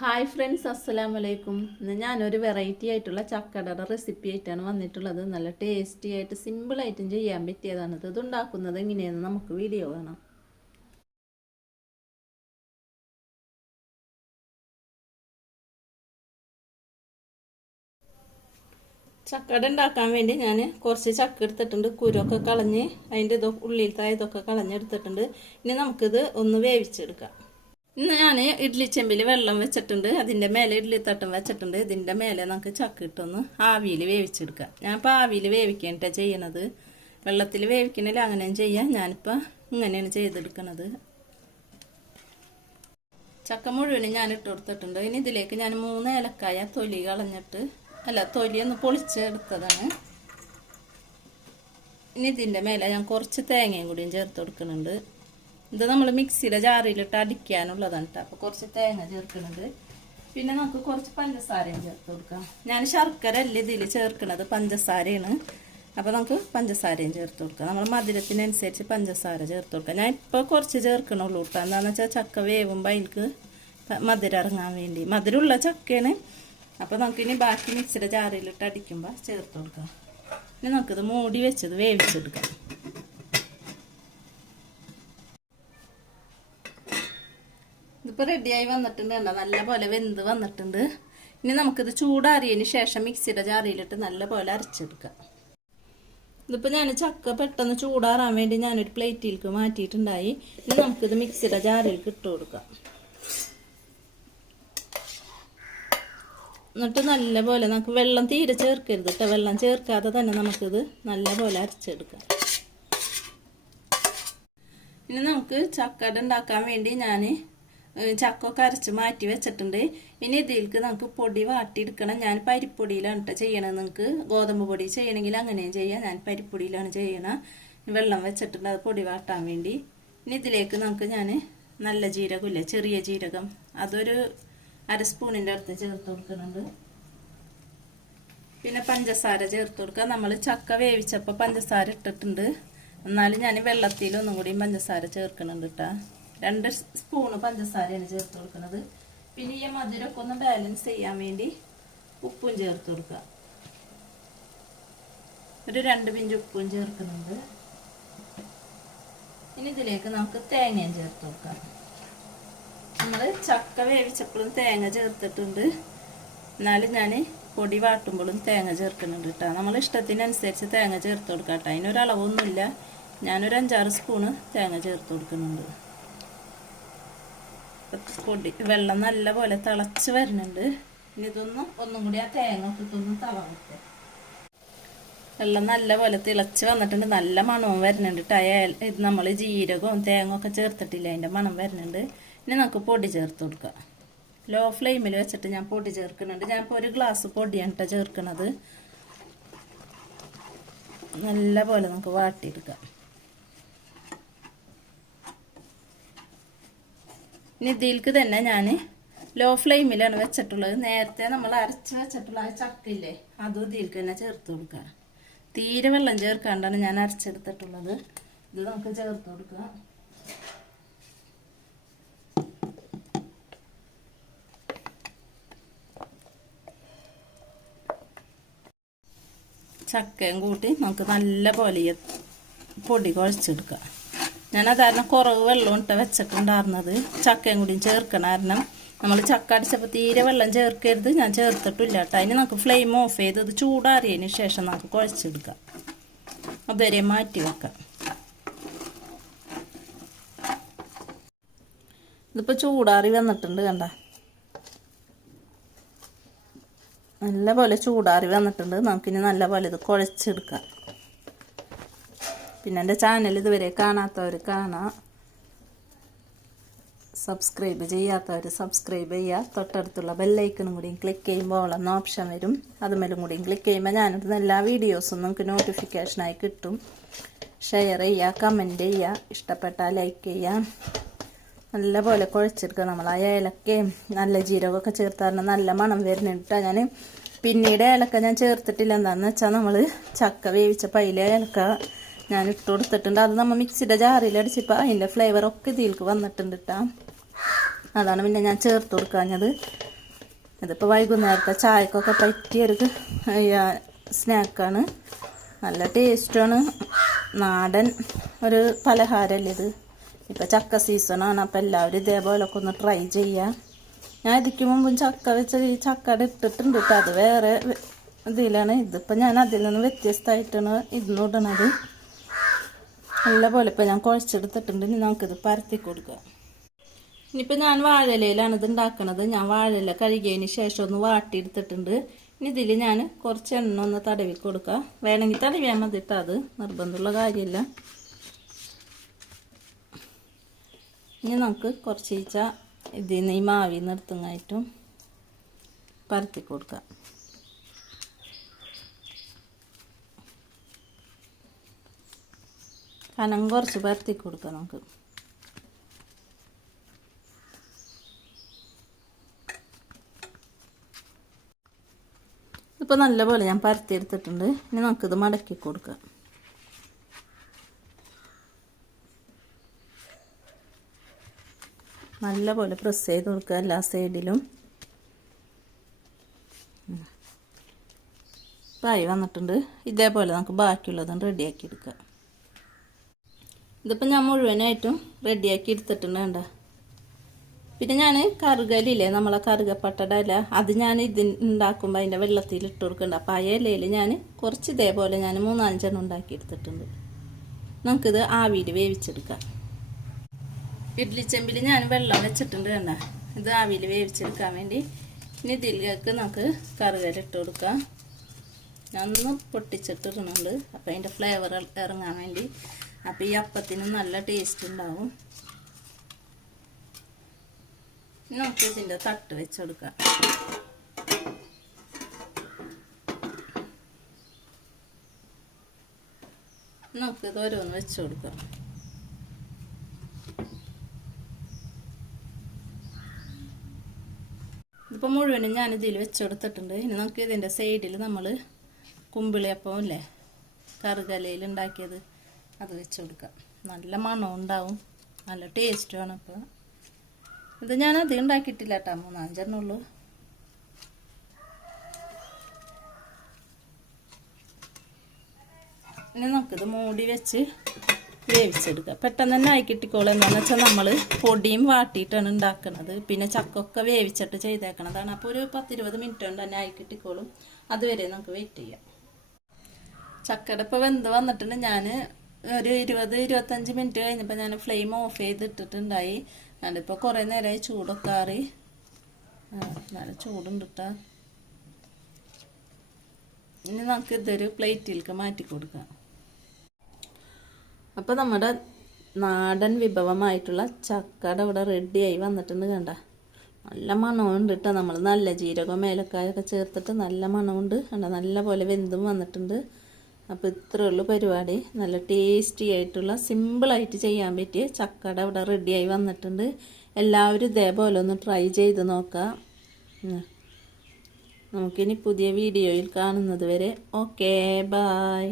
Hi friends അസ്സലാം വലൈക്കും ഇന്ന് ഞാനൊരു വെറൈറ്റി ആയിട്ടുള്ള ചക്കടയുടെ റെസിപ്പി ആയിട്ടാണ് വന്നിട്ടുള്ളത്. നല്ല ടേസ്റ്റി ആയിട്ട് സിമ്പിളായിട്ടും ചെയ്യാൻ പറ്റിയതാണ്. ഇത് ഉണ്ടാക്കുന്നത് എങ്ങനെയാണെന്ന് നമുക്ക് വീഡിയോ കാണാം. ചക്കട ഉണ്ടാക്കാൻ വേണ്ടി ഞാൻ കുറച്ച് ചക്ക എടുത്തിട്ടുണ്ട്. കുരൊക്കെ കളഞ്ഞ് അതിന്റെ ഇതൊക്കെ ഉള്ളിലത്തെ ഇതൊക്കെ കളഞ്ഞെടുത്തിട്ടുണ്ട്. ഇനി നമുക്കിത് ഒന്ന് വേവിച്ചെടുക്കാം. ഞാൻ ഇഡ്ലി ചെമ്പിൽ വെള്ളം വെച്ചിട്ടുണ്ട്. അതിന്റെ മേലെ ഇഡ്ലി തട്ടം വെച്ചിട്ടുണ്ട്. ഇതിന്റെ മേലെ നമുക്ക് ചക്ക ഇട്ടൊന്ന് ആവിയിൽ വേവിച്ചെടുക്കാം. ഞാനിപ്പോൾ ആവിയിൽ വേവിക്കാനിട്ടാണ് ചെയ്യണത്. വെള്ളത്തിൽ വേവിക്കണില്ല അങ്ങനെയും ചെയ്യാം. ഞാനിപ്പോൾ ഇങ്ങനെയാണ് ചെയ്തെടുക്കണത്. ചക്ക മുഴുവനും ഞാൻ ഇട്ട് കൊടുത്തിട്ടുണ്ട്. ഇനി ഇതിലേക്ക് ഞാൻ മൂന്ന് ഏലക്കായ തൊലി കളഞ്ഞിട്ട് അല്ല തൊലി ഒന്ന് പൊളിച്ചെടുത്തതാണ്. ഇനി ഇതിന്റെ മേലെ ഞാൻ കുറച്ച് തേങ്ങയും കൂടിയും ചേർത്ത് കൊടുക്കുന്നുണ്ട്. ഇത് നമ്മൾ മിക്സിയുടെ ജാറിയിലിട്ട് അടിക്കാനുള്ളതാണ് കേട്ടോ അപ്പോൾ കുറച്ച് തേങ്ങ ചേർക്കുന്നത് പിന്നെ നമുക്ക് കുറച്ച് പഞ്ചസാരയും ചേർത്ത് കൊടുക്കാം. ഞാൻ ശർക്കര അല്ല ഇതിൽ ചേർക്കുന്നത് പഞ്ചസാരയാണ്. അപ്പോൾ നമുക്ക് പഞ്ചസാരയും ചേർത്ത് കൊടുക്കാം. നമ്മൾ മധുരത്തിനനുസരിച്ച് പഞ്ചസാര ചേർത്ത് കൊടുക്കാം. ഞാൻ ഇപ്പോൾ കുറച്ച് ചേർക്കണുള്ളൂ കേട്ടോ എന്താണെന്ന് വെച്ചാൽ ചക്ക വേവുമ്പോൾ അതിൽക്ക് മധുരം ഇറങ്ങാൻ വേണ്ടി. മധുരമുള്ള ചക്കയാണ്. അപ്പോൾ നമുക്കിനി ബാക്കി മിക്സിയുടെ ജാറിയിലിട്ട് അടിക്കുമ്പോൾ ചേർത്ത് കൊടുക്കാം. ഇനി നമുക്കിത് മൂടി വെച്ചത് വേവിച്ചെടുക്കാം. ഇതിപ്പോൾ റെഡിയായി വന്നിട്ടുണ്ട് കണ്ടോ? നല്ലപോലെ വെന്ത് വന്നിട്ടുണ്ട്. ഇനി നമുക്കിത് ചൂടാറിയതിന് ശേഷം മിക്സിയുടെ ജാറിയിലിട്ട് നല്ലപോലെ അരച്ചെടുക്കാം. ഇതിപ്പോൾ ഞാൻ ചക്ക പെട്ടെന്ന് ചൂടാറാൻ വേണ്ടി ഞാനൊരു പ്ലേറ്റിലേക്ക് മാറ്റിയിട്ടുണ്ടായി. ഇനി നമുക്കിത് മിക്സിയുടെ ജാറിലേക്ക് ഇട്ട് കൊടുക്കാം. എന്നിട്ട് നല്ലപോലെ നമുക്ക് വെള്ളം തീരെ ചേർക്കരുത് കേട്ടോ വെള്ളം ചേർക്കാതെ തന്നെ നമുക്കിത് നല്ല പോലെ അരച്ചെടുക്കാം. ഇനി നമുക്ക് ചക്കട ഉണ്ടാക്കാൻ വേണ്ടി ഞാൻ ചക്കൊക്കെ അരച്ച് മാറ്റി വെച്ചിട്ടുണ്ട്. ഇനി ഇതിലേക്ക് നമുക്ക് പൊടി വാട്ടിയെടുക്കണം. ഞാൻ പരിപ്പൊടിയിലാണ് കേട്ടോ ചെയ്യണത്. നിങ്ങൾക്ക് ഗോതമ്പ് പൊടി ചെയ്യണമെങ്കിൽ അങ്ങനെയും ചെയ്യാം. ഞാൻ പരിപ്പൊടിയിലാണ് ചെയ്യണം. വെള്ളം വെച്ചിട്ടുണ്ട്. അത് പൊടി വാട്ടാൻ വേണ്ടി. ഇനി ഇതിലേക്ക് നമുക്ക് ഞാൻ നല്ല ജീരകമില്ല? ചെറിയ ജീരകം. അതൊരു അര സ്പൂണിന്റെ അടുത്ത് ചേർത്ത് കൊടുക്കുന്നുണ്ട്. പിന്നെ പഞ്ചസാര ചേർത്ത് കൊടുക്കുക. നമ്മൾ ചക്ക വേവിച്ചപ്പോൾ പഞ്ചസാര ഇട്ടിട്ടുണ്ട്. എന്നാലും ഞാൻ വെള്ളത്തിൽ ഒന്നും കൂടി പഞ്ചസാര ചേർക്കുന്നുണ്ട് കേട്ടോ രണ്ട് സ്പൂണ് പഞ്ചസാരയാണ് ചേർത്ത് കൊടുക്കുന്നത്. പിന്നെ ഈ മധുരമൊക്കെ ഒന്ന് ബാലൻസ് ചെയ്യാൻ വേണ്ടി ഉപ്പും ചേർത്ത് കൊടുക്കുക. ഒരു രണ്ട് പിഞ്ച് ഉപ്പും ചേർക്കുന്നുണ്ട്. ഇനി ഇതിലേക്ക് നമുക്ക് തേങ്ങയും ചേർത്ത് കൊടുക്കാം. നമ്മൾ ചക്ക വേവിച്ചപ്പോഴും തേങ്ങ ചേർത്തിട്ടുണ്ട്. എന്നാലും ഞാൻ പൊടി വാട്ടുമ്പോഴും തേങ്ങ ചേർക്കുന്നുണ്ട് കേട്ടോ. നമ്മൾ ഇഷ്ടത്തിനനുസരിച്ച് തേങ്ങ ചേർത്ത് കൊടുക്കാം കേട്ടോ. അതിനൊരളവൊന്നുമില്ല. ഞാനൊരു അഞ്ചാറ് സ്പൂണ് തേങ്ങ ചേർത്ത് കൊടുക്കുന്നുണ്ട്. പൊടി. വെള്ളം നല്ലപോലെ തിളച്ച് വരുന്നുണ്ട്. ഇനി ഇതൊന്ന് ഒന്നും കൂടി ആ തേങ്ങ ഇട്ടൊന്ന് തളർത്ത് വെള്ളം നല്ലപോലെ തിളച്ച് വന്നിട്ടുണ്ട്. നല്ല മണവും വരുന്നുണ്ട് ഇത് നമ്മൾ ജീരകവും തേങ്ങ ഒക്കെ ചേർത്തിട്ടില്ല? അതിന്റെ മണം വരുന്നുണ്ട്. ഇനി നമുക്ക് പൊടി ചേർത്ത് കൊടുക്കാം. ലോ ഫ്ലെയിമിൽ വെച്ചിട്ട് ഞാൻ പൊടി ചേർക്കുന്നുണ്ട്. ഞാൻ ഇപ്പോൾ ഒരു ഗ്ലാസ് പൊടിയാണ് കേട്ടോ ചേർക്കുന്നത് നല്ല പോലെ നമുക്ക് വാട്ടിയെടുക്കാം. ഇനി ഇതിലേക്ക് തന്നെ ഞാൻ ലോ ഫ്ലെയിമിലാണ് വെച്ചിട്ടുള്ളത്. നേരത്തെ നമ്മൾ അരച്ച് വെച്ചിട്ടുള്ള ആ അതും ഇതിലേക്ക് തന്നെ ചേർത്ത് കൊടുക്കുക. തീരെ വെള്ളം ചേർക്കാണ്ടാണ് ഞാൻ അരച്ചെടുത്തിട്ടുള്ളത്. ഇത് നമുക്ക് ചേർത്ത് കൊടുക്കുക ചക്കയും കൂട്ടി നമുക്ക് നല്ല പോലെ പൊടി കുഴച്ചെടുക്കാം. ഞാൻ കാരണം കുറവ് വെള്ളം ഇട്ട് വെച്ചിട്ടുണ്ടായിരുന്നത്. ചക്കയും കൂടിയും ചേർക്കണം കാരണം. നമ്മൾ ചക്ക അടിച്ചപ്പോൾ തീരെ വെള്ളം ചേർക്കരുത്. ഞാൻ ചേർത്തിട്ടില്ല കേട്ടോ. അതിന് നമുക്ക് ഫ്ലെയിം ഓഫ് ചെയ്ത് ഇത് ചൂടാറിയതിന് ശേഷം നമുക്ക് കുഴച്ചെടുക്കാം. അതുവരെ മാറ്റി വെക്കാം. ഇതിപ്പോൾ ചൂടാറി വന്നിട്ടുണ്ട് കണ്ട. നല്ല പോലെ ചൂടാറി വന്നിട്ടുണ്ട്. നമുക്കിനി നല്ല പോലെ ഇത് കുഴച്ചെടുക്കാം. പിന്നെ എന്റെ ചാനൽ ഇതുവരെ കാണാത്തവർ കാണാം. സബ്സ്ക്രൈബ് ചെയ്യാത്തവർ സബ്സ്ക്രൈബ് ചെയ്യുക തൊട്ടടുത്തുള്ള ബെല്ലൈക്കണും കൂടിയും ക്ലിക്ക് ചെയ്യുമ്പോൾ എന്ന ഓപ്ഷൻ വരും. അതുമേലും കൂടിയും ക്ലിക്ക് ചെയ്യുമ്പോൾ ഞാനിടുന്ന എല്ലാ വീഡിയോസും നിങ്ങൾക്ക് നോട്ടിഫിക്കേഷനായി കിട്ടും. ഷെയർ ചെയ്യുക കമന്റ് ചെയ്യുക ഇഷ്ടപ്പെട്ടാൽ ലൈക്ക് ചെയ്യുക നല്ലപോലെ കുഴച്ചെടുക്കുക നമ്മൾ ആ ഏലക്കയും നല്ല ജീരകമൊക്കെ ചേർത്താറിന് നല്ല മണം വരുന്നുണ്ട് ഞാൻ പിന്നീട് ഏലക്ക ഞാൻ ചേർത്തിട്ടില്ല. എന്താണെന്ന് വെച്ചാൽ നമ്മൾ ചക്ക വേവിച്ച പൈല ഏലക്ക ഞാൻ ഇട്ട് കൊടുത്തിട്ടുണ്ട് അത് നമ്മൾ മിക്സിയുടെ ജാറിൽ അടിച്ചപ്പോൾ അതിന്റെ ഫ്ലേവറൊക്കെ ഇതിലേക്ക് വന്നിട്ടുണ്ട് കേട്ടോ അതാണ് പിന്നെ ഞാൻ ചേർത്ത് കൊടുക്കാഞ്ഞത്. ഇതിപ്പോൾ വൈകുന്നേരത്തെ ചായക്കൊക്കെ പറ്റിയൊരു സ്നാക്കാണ്. നല്ല ടേസ്റ്റാണ്. നാടൻ ഒരു പലഹാരമല്ലേ ഇത്. ഇപ്പം ചക്ക സീസണാണ് അപ്പോൾ എല്ലാവരും ഇതേപോലൊക്കെ ഒന്ന് ട്രൈ ചെയ്യുക ഞാൻ ഇതിക്ക് മുമ്പും ചക്ക വെച്ച് ഈ ചക്കയുടെ ഇട്ടിട്ടുണ്ട് കേട്ടോ അത് വേറെ ഇതിലാണ്. ഇതിപ്പോൾ ഞാൻ അതിൽ നിന്ന് വ്യത്യസ്തമായിട്ടാണ് ഇന്ന് ഇടണത് നല്ല പോലെ ഇപ്പം ഞാൻ കുഴച്ചെടുത്തിട്ടുണ്ട്. ഇനി നമുക്കിത് പരത്തി കൊടുക്കുക. ഇനിയിപ്പോൾ ഞാൻ വാഴയിലയിലാണ് ഇത് ഉണ്ടാക്കുന്നത് ഞാൻ വാഴയില കഴുകിയതിന് ശേഷം ഒന്ന് വാട്ടിയെടുത്തിട്ടുണ്ട്. ഇനി ഇതിൽ ഞാൻ കുറച്ച് എണ്ണ ഒന്ന് തടവി കൊടുക്കുക. വേണമെങ്കിൽ തടവിയാൽ മതി കേട്ടോ അത്. നിർബന്ധമുള്ള കാര്യമില്ല ഇനി നമുക്ക് കുറച്ച് ഈച്ച ഇതിൽ നിന്ന് ഈ മാവിൽ നിർത്തുന്നതായിട്ടും പരത്തി കൊടുക്കാം കനം കുറച്ച് പരത്തി കൊടുക്കാം നമുക്ക്. ഇപ്പോൾ നല്ലപോലെ ഞാൻ പരത്തി എടുത്തിട്ടുണ്ട് ഇനി നമുക്കിത് മടക്കി കൊടുക്കാം. നല്ലപോലെ പ്രസ് ചെയ്ത് കൊടുക്കുക എല്ലാ സൈഡിലും പായി വന്നിട്ടുണ്ട്. ഇതേപോലെ നമുക്ക് ബാക്കിയുള്ളതും റെഡിയാക്കി എടുക്കാം. ഇതിപ്പോൾ ഞാൻ മുഴുവനായിട്ടും റെഡിയാക്കി എടുത്തിട്ടുണ്ട് കണ്ട? പിന്നെ ഞാൻ കറുകലില്ലേ നമ്മളെ കറുകപ്പട്ടയുടെ ഇല അത് ഞാൻ ഇതിന് ഉണ്ടാക്കുമ്പോൾ അതിന്റെ വെള്ളത്തിൽ ഇട്ട് കൊടുക്കുന്നുണ്ട്. അപ്പോൾ ആ ഇലയിൽ ഞാൻ കുറച്ച് ഇതേപോലെ ഞാൻ മൂന്നാഞ്ചെണ്ണം ഉണ്ടാക്കി എടുത്തിട്ടുണ്ട്. നമുക്കിത് ആവിയിൽ വേവിച്ചെടുക്കാം. ഇഡ്ലി ചെമ്പിൽ ഞാൻ വെള്ളം വെച്ചിട്ടുണ്ട് കണ്ട? ഇത് ആവിയിൽ വേവിച്ചെടുക്കാൻ വേണ്ടി ഇനി ഇതിലേക്ക് നമുക്ക് കറുകല ഇട്ട് കൊടുക്കാം. ഞാൻ ഒന്ന് പൊട്ടിച്ചിട്ടിടുന്നുണ്ട് അപ്പോൾ അതിന്റെ ഫ്ലേവർ ഇറങ്ങാൻ വേണ്ടി അപ്പോൾ ഈ അപ്പത്തിന് നല്ല ടേസ്റ്റ് ഉണ്ടാവും. നമുക്ക് ഇതിന്റെ തട്ട് വെച്ചെടുക്കാം നമുക്കിത് ഓരോന്ന് വെച്ച് കൊടുക്കാം. ഇതിപ്പോൾ മുഴുവനും ഞാൻ ഇതിൽ വെച്ചെടുത്തിട്ടുണ്ട് ഇനി നമുക്ക് ഇതിന്റെ സൈഡിൽ നമ്മൾ കുമ്പിളിയപ്പം അല്ലേ കറുകലയിൽ ഉണ്ടാക്കിയത്. അത് വെച്ച് കൊടുക്കാം നല്ല മണം ഉണ്ടാവും. നല്ല ടേസ്റ്റുമാണ് ഇപ്പോൾ ഇത് ഞാൻ അധികം ഉണ്ടാക്കിയിട്ടില്ല കേട്ടോ. മൂന്നാഞ്ചെണ്ണുള്ളൂ ഇനി നമുക്കിത് മൂടി വെച്ച് വേവിച്ചെടുക്കുക. പെട്ടെന്ന് തന്നെ ആയി കിട്ടിക്കോളും. എന്താണെന്ന് വെച്ചാൽ നമ്മൾ പൊടിയും വാട്ടിയിട്ടാണ് ഉണ്ടാക്കുന്നത് പിന്നെ ചക്കൊക്കെ വേവിച്ചിട്ട് ചെയ്തേക്കണതാണ്. അപ്പോൾ ഒരു പത്തിരുപത് മിനിറ്റ് കൊണ്ട് തന്നെ ആയി കിട്ടിക്കോളും. അതുവരെ നമുക്ക് വെയിറ്റ് ചെയ്യാം. ചക്കയുടെ ഇപ്പോൾ വെന്ത് വന്നിട്ടുണ്ട്. ഞാൻ ഒരു ഇരുപത് ഇരുപത്തഞ്ച് മിനിറ്റ് കഴിഞ്ഞപ്പോൾ ഞാൻ ഫ്ലെയിം ഓഫ് ചെയ്തിട്ടിട്ടുണ്ടായി. ഞാനിപ്പോൾ കുറേ നേരമായി ചൂടൊക്കെ ആറി നല്ല ചൂടുണ്ട് കേട്ടോ ഇനി നമുക്ക് ഇതൊരു പ്ലേറ്റിലേക്ക് മാറ്റി കൊടുക്കാം. അപ്പോൾ നമ്മുടെ നാടൻ വിഭവമായിട്ടുള്ള ചക്കട ഇവിടെ റെഡിയായി വന്നിട്ടുണ്ട് കണ്ട. നല്ല മണമുണ്ട് കേട്ടോ നമ്മൾ നല്ല ജീരകം മേലക്കായൊക്കെ ചേർത്തിട്ട് നല്ല മണമുണ്ട് കണ്ട. നല്ല പോലെ വെന്തും വന്നിട്ടുണ്ട്. അപ്പോൾ ഇത്രയേ ഉള്ളൂ പരിപാടി. നല്ല ടേസ്റ്റി ആയിട്ടുള്ള സിമ്പിളായിട്ട് ചെയ്യാൻ പറ്റിയ ചക്കട ഇവിടെ റെഡിയായി വന്നിട്ടുണ്ട്. എല്ലാവരും ഇതേപോലെ ഒന്ന് ട്രൈ ചെയ്ത് നോക്കാം. നമുക്കിനി പുതിയ വീഡിയോയിൽ കാണുന്നത് വരെ. Okay bye